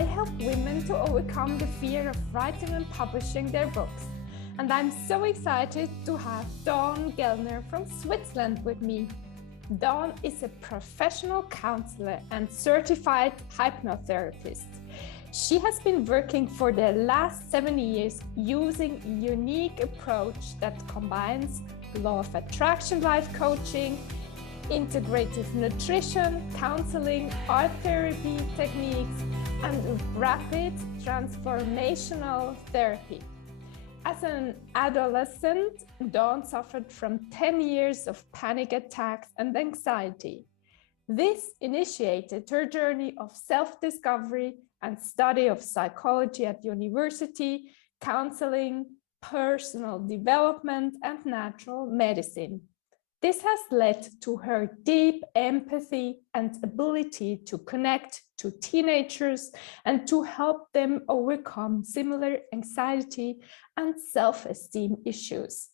I help women to overcome the fear of writing and publishing their books. And I'm so excited to have Dawn Gellner from Switzerland with me. Dawn is a professional counselor and certified hypnotherapist. She has been working for the last 7 years using a unique approach that combines law of attraction life coaching, integrative nutrition, counseling, art therapy techniques, and rapid transformational therapy. As an adolescent, Dawn suffered from 10 years of panic attacks and anxiety. This initiated her journey of self-discovery and study of psychology at university, counseling, personal development, and natural medicine. This has led to her deep empathy and ability to connect to teenagers and to help them overcome similar anxiety and self-esteem issues.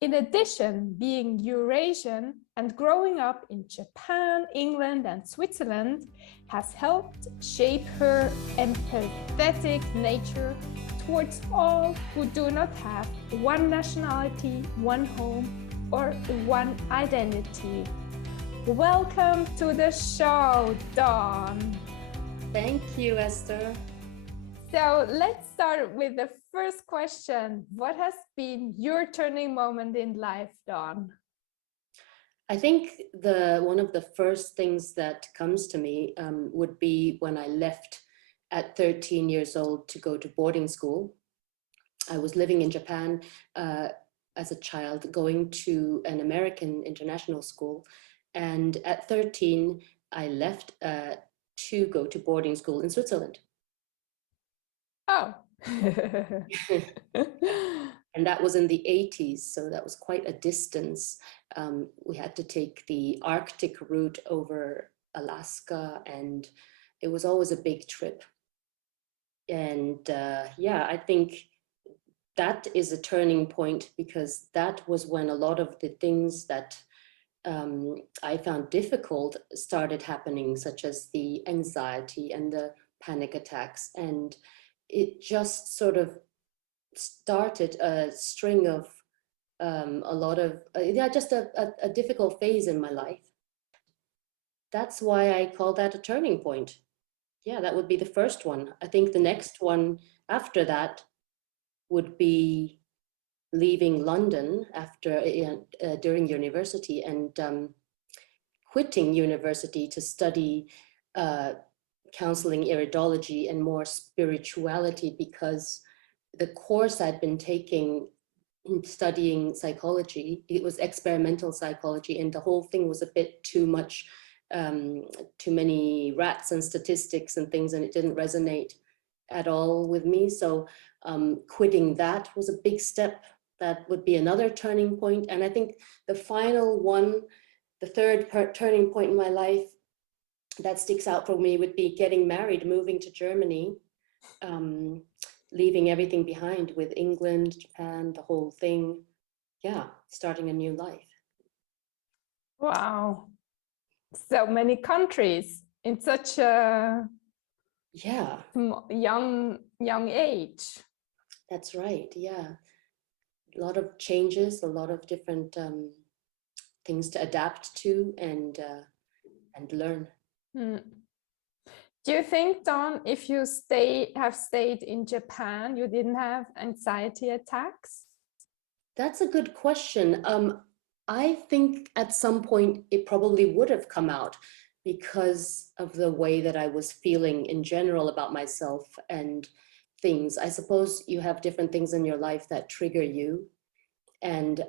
In addition, being Eurasian and growing up in Japan, England, and Switzerland has helped shape her empathetic nature towards all who do not have one nationality, one home, or one identity. Welcome to the show, Dawn. Thank you, Esther. So let's start with the first question. What has been your turning moment in life, Dawn? I think one of the first things that comes to me would be when I left at 13 years old to go to boarding school. I was living in Japan as a child, going to an American international school. And at 13, I left to go to boarding school in Switzerland. Oh. And that was in the 80s, so that was quite a distance. We had to take the Arctic route over Alaska, and it was always a big trip. And I think that is a turning point, because that was when a lot of the things that I found difficult started happening, such as the anxiety and the panic attacks. And it just sort of started a string of a lot of, just a difficult phase in my life. That's why I call that a turning point. Yeah, that would be the first one. I think the next one after that would be leaving London after during university and quitting university to study counseling, iridology, and more spirituality, because the course I'd been taking studying psychology, it was experimental psychology, and the whole thing was a bit too much, too many rats and statistics and things, and it didn't resonate at all with me. So quitting that was a big step. That would be another turning point. And I think the final one, the third turning point in my life that sticks out for me would be getting married, moving to Germany, leaving everything behind with England, Japan, the whole thing. Yeah, starting a new life. Wow. So many countries in such a young age. That's right. Yeah, a lot of changes, a lot of different things to adapt to and learn. Do you think, Dawn, if you have stayed in Japan, you didn't have anxiety attacks? That's a good question. I think at some point it probably would have come out, because of the way that I was feeling in general about myself and things. I suppose you have different things in your life that trigger you, and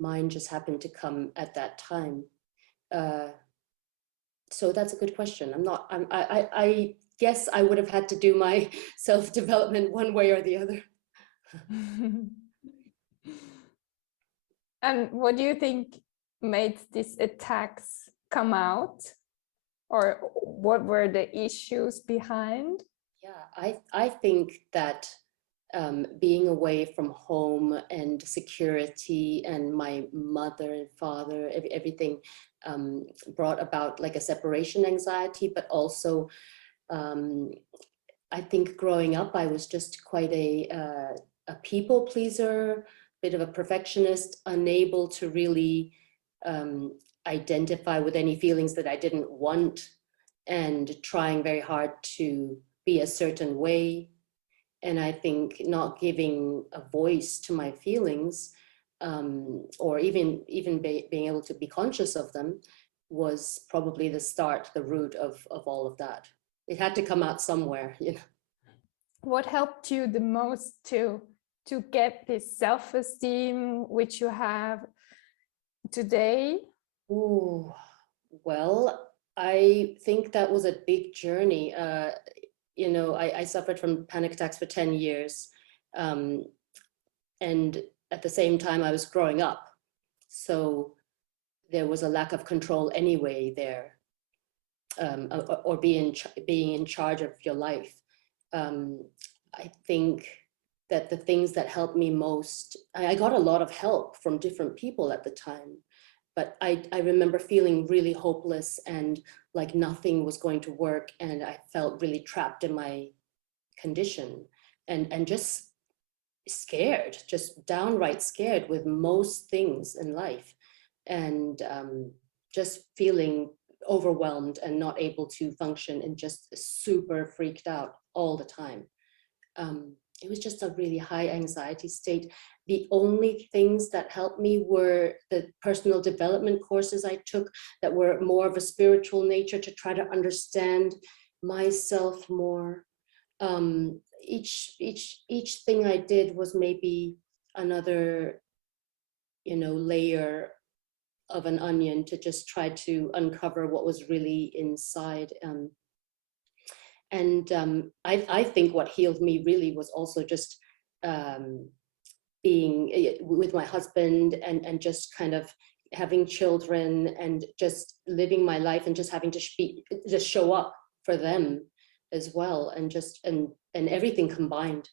mine just happened to come at that time. So that's a good question. I guess I would have had to do my self-development one way or the other. And what do you think made these attacks come out? Or what were the issues behind? Yeah, I think that being away from home and security, and my mother and father, everything brought about like a separation anxiety, but also I think growing up, I was just quite a people pleaser, bit of a perfectionist, unable to really identify with any feelings that I didn't want, and trying very hard to be a certain way. And I think not giving a voice to my feelings, or even being able to be conscious of them, was probably the start, the root of all of that. It had to come out somewhere, you know. What helped you the most to get this self-esteem which you have today? Ooh, well, I think that was a big journey. You know, I suffered from panic attacks for 10 years. And at the same time, I was growing up. So there was a lack of control anyway there, or being in charge of your life. I think that the things that helped me most, I got a lot of help from different people at the time, but I remember feeling really hopeless and like nothing was going to work, and I felt really trapped in my condition, and just scared, just downright scared with most things in life, and just feeling overwhelmed and not able to function, and just super freaked out all the time. It was just a really high anxiety state. The only things that helped me were the personal development courses I took that were more of a spiritual nature, to try to understand myself more. Each thing I did was maybe another, you know, layer of an onion to just try to uncover what was really inside. I think what healed me really was also just being with my husband, and just kind of having children, and just living my life, and just having to just show up for them as well, and just and everything combined.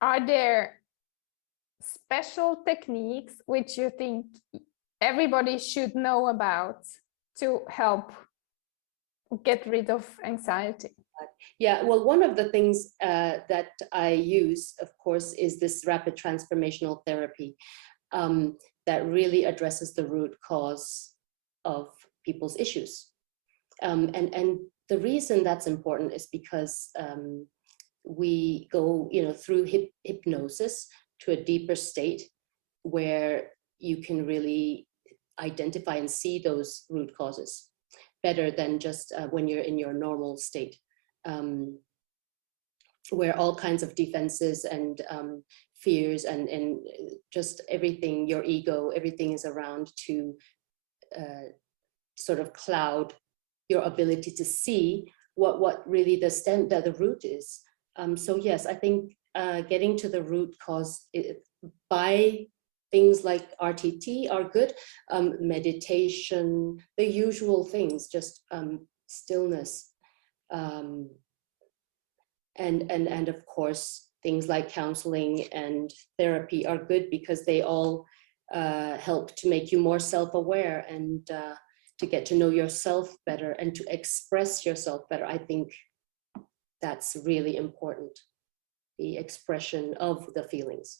Are there special techniques which you think everybody should know about to help get rid of anxiety? Yeah, well, one of the things that I use, of course, is this rapid transformational therapy, that really addresses the root cause of people's issues. And the reason that's important is because we go, you know, through hypnosis to a deeper state where you can really identify and see those root causes better than just when you're in your normal state, where all kinds of defenses and fears and just everything, your ego, everything is around to sort of cloud your ability to see what really the root is. So yes, I think getting to the root cause by things like RTT are good, meditation, the usual things, just stillness, and of course things like counseling and therapy are good, because they all help to make you more self-aware, and to get to know yourself better, and to express yourself better. I think that's really important, the expression of the feelings.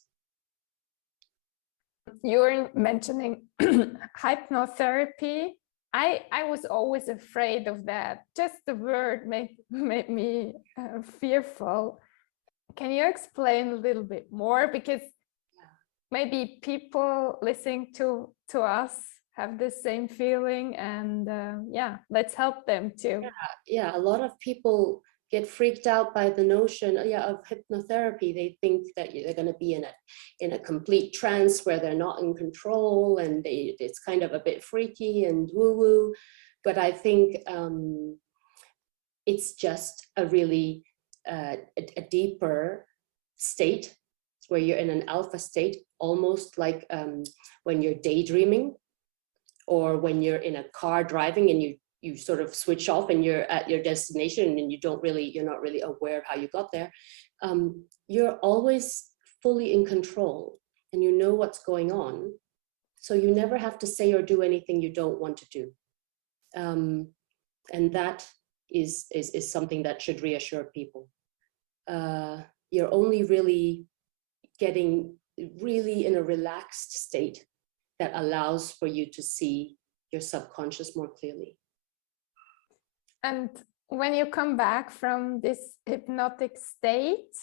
You're mentioning hypnotherapy. I was always afraid of that. Just the word made me fearful. Can you explain a little bit more? Because maybe people listening to us have the same feeling, and yeah, let's help them too. Yeah, a lot of people get freaked out by the notion of hypnotherapy. They think that they're going to be in a complete trance where they're not in control, and it's kind of a bit freaky and woo-woo. But I think it's just a really a deeper state, where you're in an alpha state, almost like when you're daydreaming, or when you're in a car driving and you sort of switch off and you're at your destination, and you're not really aware of how you got there. You're always fully in control, and you know what's going on. So you never have to say or do anything you don't want to do. And that is something that should reassure people. You're only really getting really in a relaxed state that allows for you to see your subconscious more clearly. And when you come back from this hypnotic state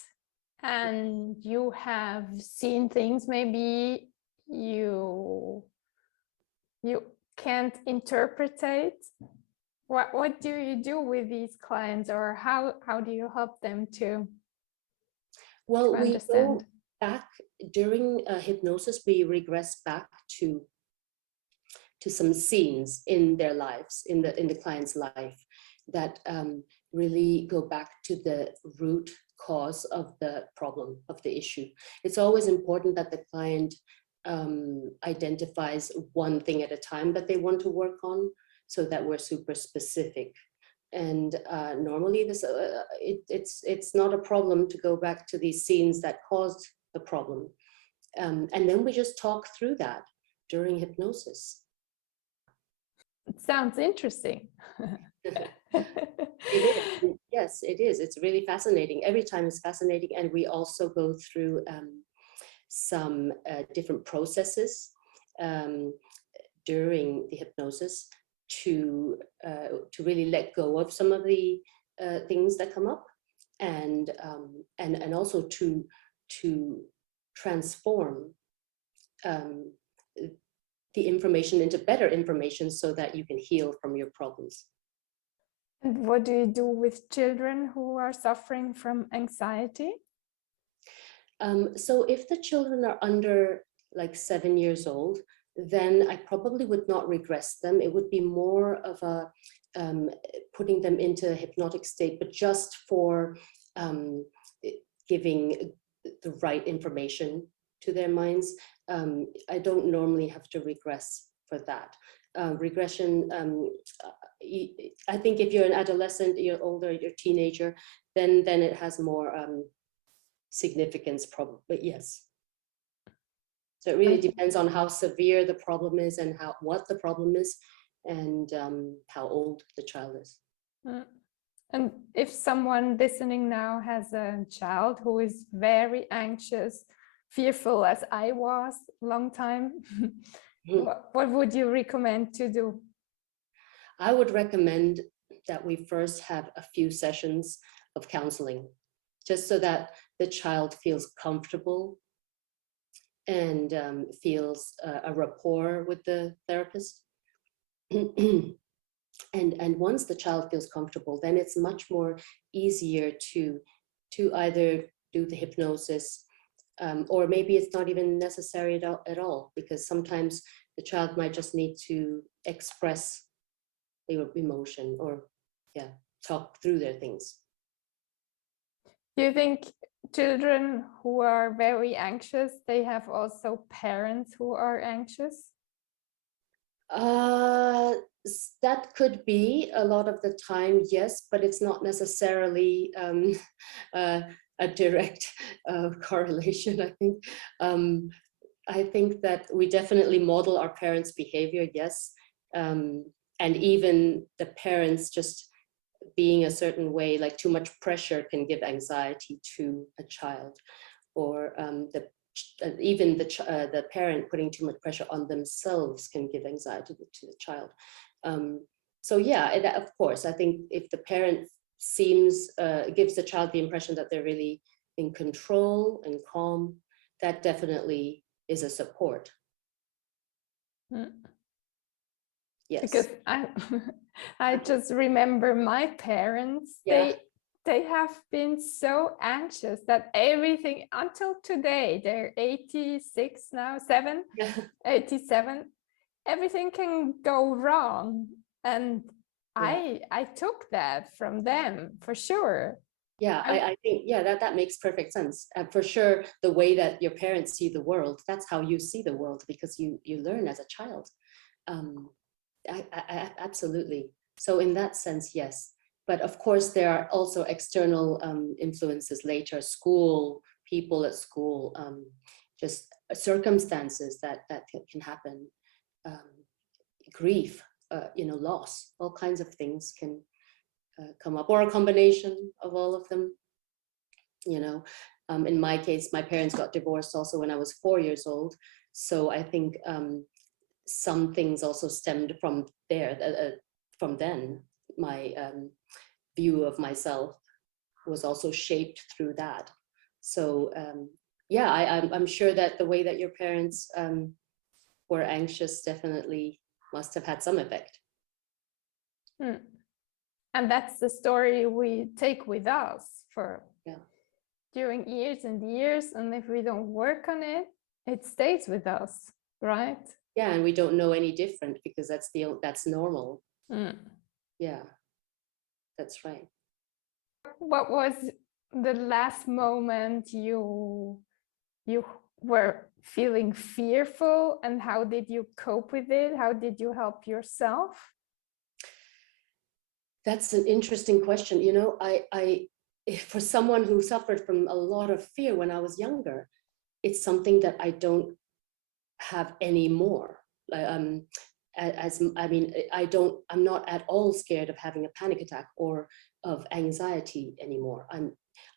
and you have seen things maybe you can't interpret, what do you do with these clients, or how do you help them to We understand? go back during hypnosis. We regress back to some scenes in their lives, in the client's life, that really go back to the root cause of the problem, of the issue. It's always important that the client identifies one thing at a time that they want to work on, so that we're super specific. And normally this it's not a problem to go back to these scenes that caused the problem, and then we just talk through that during hypnosis. It sounds interesting. It is. Yes, it is. It's really fascinating. Every time is fascinating. And we also go through some different processes during the hypnosis to really let go of some of the things that come up, and also to transform the information into better information so that you can heal from your problems. And what do you do with children who are suffering from anxiety? So if the children are under like 7 years old, then I probably would not regress them. It would be more of a putting them into a hypnotic state, but just for giving the right information to their minds. I don't normally have to regress for that. Regression, I think if you're an adolescent, you're older, you're a teenager, then it has more significance probably, but yes. So it really depends on how severe the problem is and what the problem is, and how old the child is. And if someone listening now has a child who is very anxious, fearful, as I was a long time, what would you recommend to do? I would recommend that we first have a few sessions of counseling, just so that the child feels comfortable and feels a rapport with the therapist. And once the child feels comfortable, then it's much more easier to either do the hypnosis, or maybe it's not even necessary at all, because sometimes the child might just need to express their emotion, or talk through their things. Do you think children who are very anxious, they have also parents who are anxious? That could be a lot of the time, yes, but it's not necessarily a direct correlation, I think. I think that we definitely model our parents' behavior, yes. And even the parents just being a certain way, like too much pressure can give anxiety to a child, or even the parent putting too much pressure on themselves can give anxiety to the child. So yeah, of course, I think if the parent gives the child the impression that they're really in control and calm, that definitely is a support. Yes. Because I just remember my parents, they have been so anxious that everything, until today, they're 86 now, 87, everything can go wrong. And I took that from them, for sure. Yeah, I think, that makes perfect sense. For sure, the way that your parents see the world, that's how you see the world, because you learn as a child. Absolutely. So in that sense, yes. But of course, there are also external influences later, school, people at school, just circumstances that can happen, grief, loss, all kinds of things can come up, or a combination of all of them. In my case, my parents got divorced also when I was 4 years old. So I think some things also stemmed from there. From then, my view of myself was also shaped through that. So I'm sure that the way that your parents were anxious definitely must have had some effect. And that's the story we take with us for during years and years. And if we don't work on it, it stays with us, right? Yeah, and we don't know any different because that's normal. Yeah, that's right. What was the last moment you were feeling fearful, and how did you cope with it? How did you help yourself? That's an interesting question. I for someone who suffered from a lot of fear when I was younger, it's something that I don't have anymore. I'm not at all scared of having a panic attack or of anxiety anymore.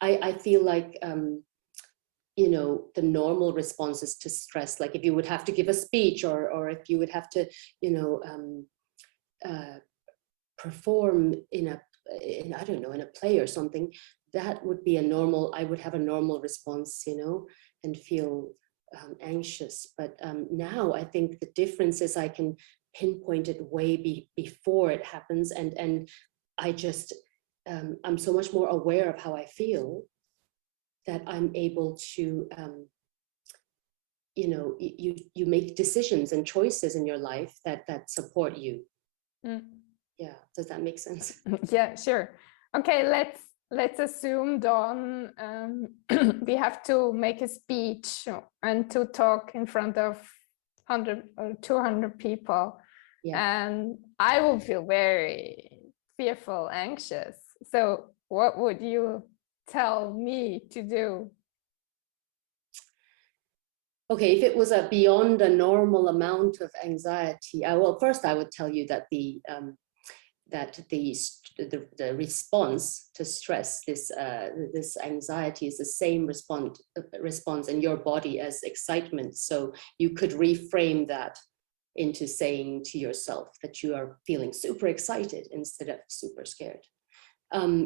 I feel like the normal responses to stress, like if you would have to give a speech, or if you would have to perform in a play or something, that would be I would have a normal response, and feel anxious. But now I think the difference is I can pinpoint it way before it happens, and I just I'm so much more aware of how I feel that I'm able to you make decisions and choices in your life that support you. Yeah, does that make sense? Yeah, sure. Okay, let's assume, Dawn, we have to make a speech and to talk in front of 100 or 200 people. And I will feel very fearful, anxious. So what would you tell me to do? Okay, if it was beyond a normal amount of anxiety, first I would tell you that the response to stress, this anxiety, is the same response in your body as excitement. So you could reframe that into saying to yourself that you are feeling super excited instead of super scared.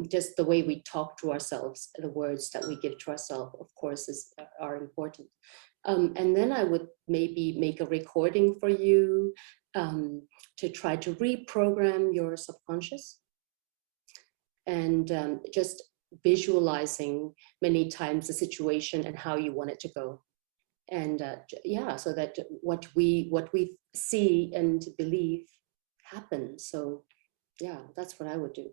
Just the way we talk to ourselves, the words that we give to ourselves, of course, are important. And then I would maybe make a recording for you to try to reprogram your subconscious, and just visualizing many times the situation and how you want it to go. And so that what we see and believe happens. So yeah, that's what I would do.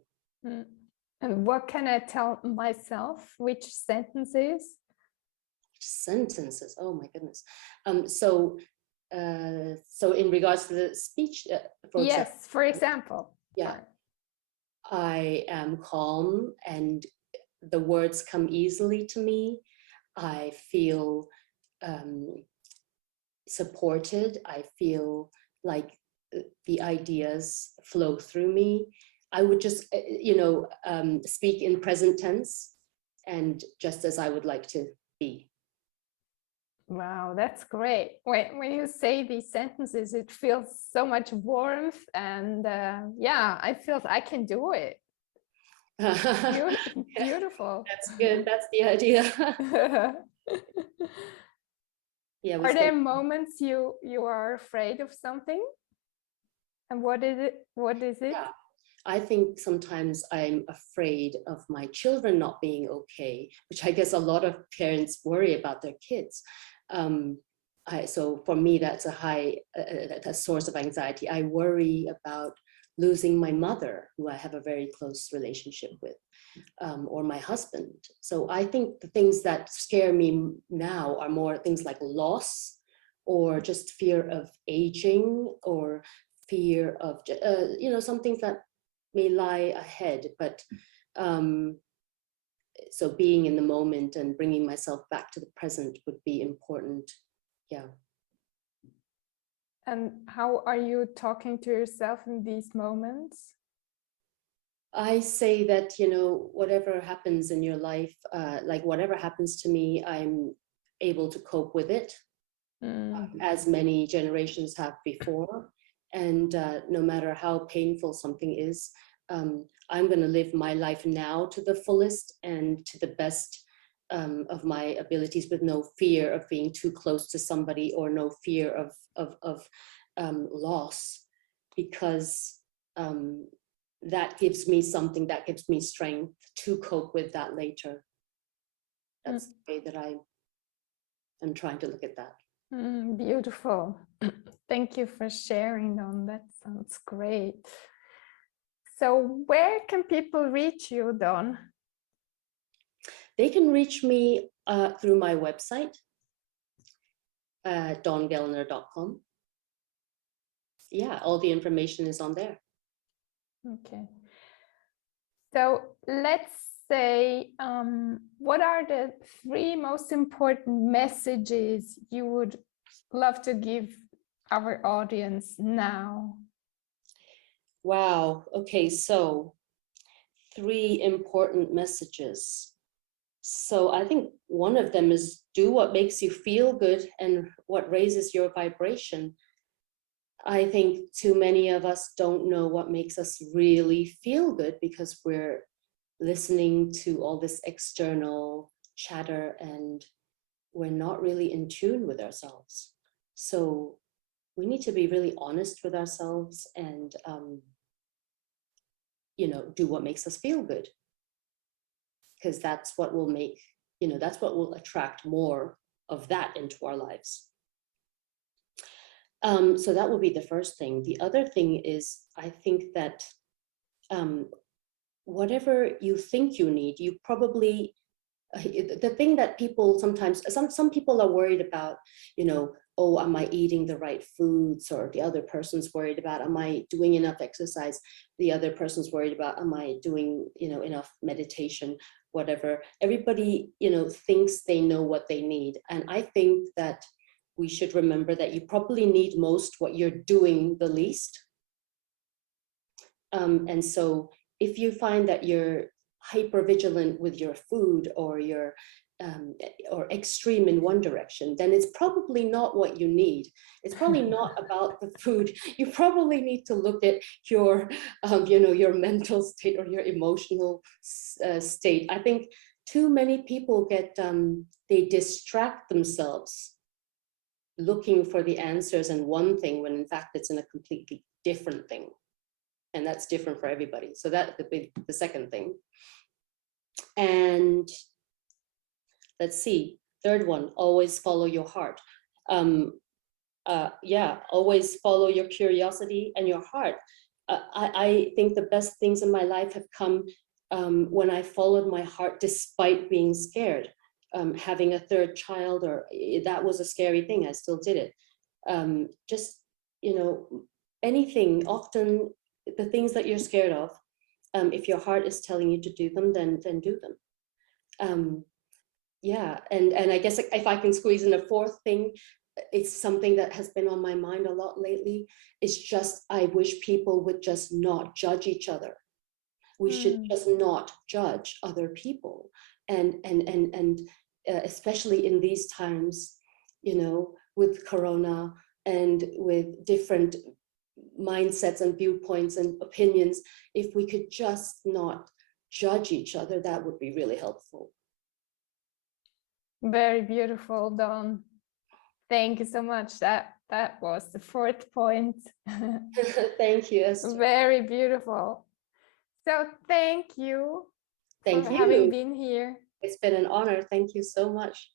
And what can I tell myself? Which sentences? Oh my goodness. So in regards to the speech, for example. Yeah. I am calm and the words come easily to me. I feel supported. I feel like the ideas flow through me. I would just, speak in present tense and just as I would like to be. Wow, that's great. When you say these sentences, it feels so much warmth, and I feel I can do it. Beautiful. That's good. That's the idea. Yeah. Are there moments you are afraid of something? And what is it? Yeah. I think sometimes I'm afraid of my children not being okay, which I guess a lot of parents worry about their kids. So for me, that's a source of anxiety. I worry about losing my mother, who I have a very close relationship with, or my husband. So I think the things that scare me now are more things like loss, or just fear of aging, or fear of, some things that may lie ahead. But so being in the moment and bringing myself back to the present would be important. Yeah. And how are you talking to yourself in these moments? I say that, you know, whatever happens in your life, like whatever happens to me, I'm able to cope with it, as many generations have before. And no matter how painful something is, I'm going to live my life now to the fullest and to the best of my abilities, with no fear of being too close to somebody, or no fear of loss, because that gives me something, that gives me strength to cope with that later. That's the way that I'm trying to look at that. Beautiful. Thank you for sharing on that. Sounds great. So where can people reach you, Dawn? They can reach me through my website, dawngellner.com. Yeah, all the information is on there. Okay. So let's say, what are the 3 most important messages you would love to give our audience now? Wow. Okay, so 3 important messages. So I think one of them is do what makes you feel good and what raises your vibration. I think too many of us don't know what makes us really feel good, because we're listening to all this external chatter and we're not really in tune with ourselves. So we need to be really honest with ourselves and, you know, do what makes us feel good. Because that's what will make, you know, that's what will attract more of that into our lives. So that will be the first thing. The other thing is, I think that whatever you think you need, you probably, the thing that people sometimes, some people are worried about, you know, oh, am I eating the right foods? Or the other person's worried about, am I doing enough exercise? The other person's worried about, am I doing, you know, enough meditation, whatever. Everybody, you know, thinks they know what they need. And I think that we should remember that you probably need most what you're doing the least. And so if you find that you're hyper vigilant with your food, or you're or extreme in one direction, then it's probably not what you need. It's probably not about the food. You probably need to look at your, you know, your mental state or your emotional state. I think too many people get, they distract themselves looking for the answers in one thing, when in fact it's in a completely different thing. And that's different for everybody. So that could be the second thing. And let's see, third one, always follow your heart. Yeah, always follow your curiosity and your heart. I think the best things in my life have come when I followed my heart despite being scared. Having a third child, or that was a scary thing, I still did it. Just, you know, anything, often the things that you're scared of, if your heart is telling you to do them, then do them. Yeah, and I guess if I can squeeze in a fourth thing, it's something that has been on my mind a lot lately. It's just, I wish people would just not judge each other. We should just not judge other people, and especially in these times, you know, with Corona and with different mindsets and viewpoints and opinions. If we could just not judge each other, that would be really helpful. Very beautiful, Dawn. Thank you so much. That was the 4th point. Thank you, Esther. Very beautiful. So thank you for having been here. It's been an honor. Thank you so much.